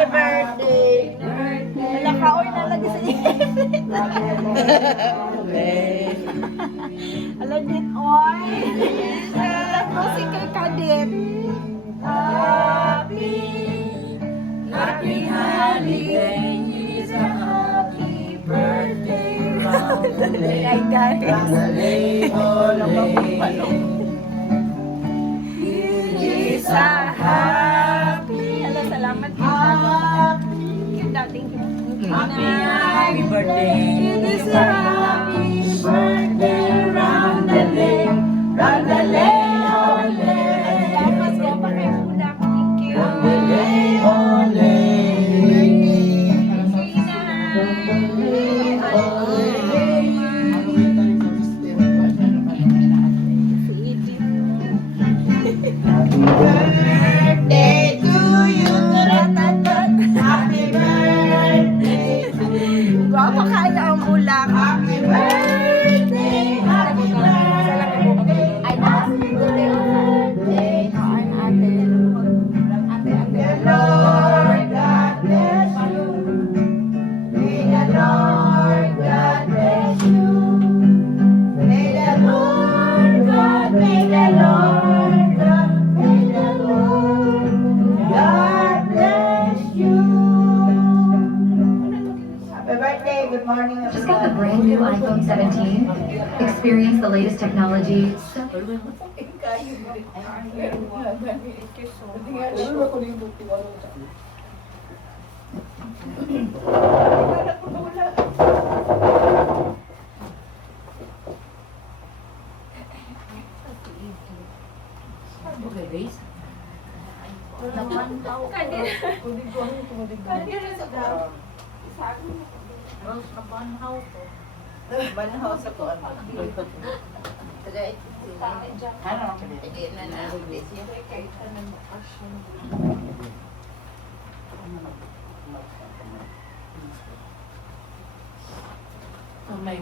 Happy birthday. Wala ka or nalagi sa Alam din, oy. Alam mo si kay Kadit. Happy holiday, it's a happy birthday, round the lake, Ay, guys. round the lake, it's a happy, Ala, salamat kay dating happy birthday, It is a happy birthday, round the lake, oh lake, Dapat ko pa kayo muna. Thank you. oh lake. Birthday to you. Happy birthday. Guwapo kaya ang bulak. Happy birthday. Happy birthday. Ay, happy birthday. The Lord God bless you. May the Lord God bless you. May the Lord God, may the Lord God, may the Lord God bless you. Happy birthday, good morning Just got the brand new iPhone 17. Experience the latest technology. Banhaw sa kuan. May